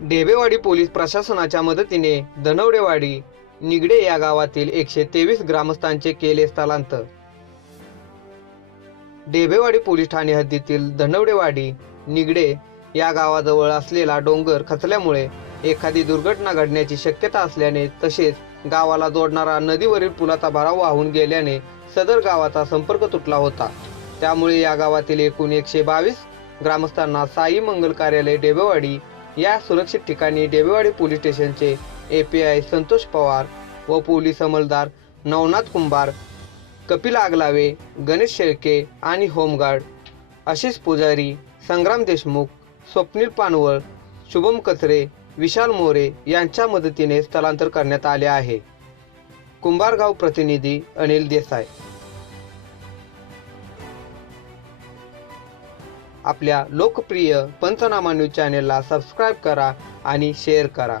Dhebewadi police प्रशासनाच्या मदतीने धनवडेवाडी निगडे या गावातील एकशे तेवीस ग्रामस्थांचे केले स्थलांतर. ढेबेवाडी पोलीस ठाणे हद्दीतील धनवडेवाडी निगडे या गावाजवळ असलेला डोंगर खचल्यामुळे एखादी दुर्घटना घडण्याची शक्यता असल्याने तसेच गावाला जोडणारा नदीवरील पुलाचा भराव वाहून गेल्याने सदर गावाचा संपर्क तुटला होता. त्यामुळे या गावातील एकूण एकशे बावीस ग्रामस्थांना साई मंगल कार्यालय डेबेवाडी या सुरक्षित ठिकाणी डेबेवाडी पोलीस स्टेशनचे A P I Santosh Pawar व पोलीस अंमलदार नवनाथ कुंभार कपिल आगलावे गणेश शेळके आणि होमगार्ड आशिष पुजारी संग्राम देशमुख स्वप्नील पानवळ शुभम कचरे विशाल मोरे यांच्या मदतीने स्थलांतर करण्यात आले आहे. कुंभारगाव प्रतिनिधी अनिल देसाई आपल्या लोकप्रिय पंचनामा न्यूज चॅनेलला सबस्क्राईब करा आणि शेअर करा.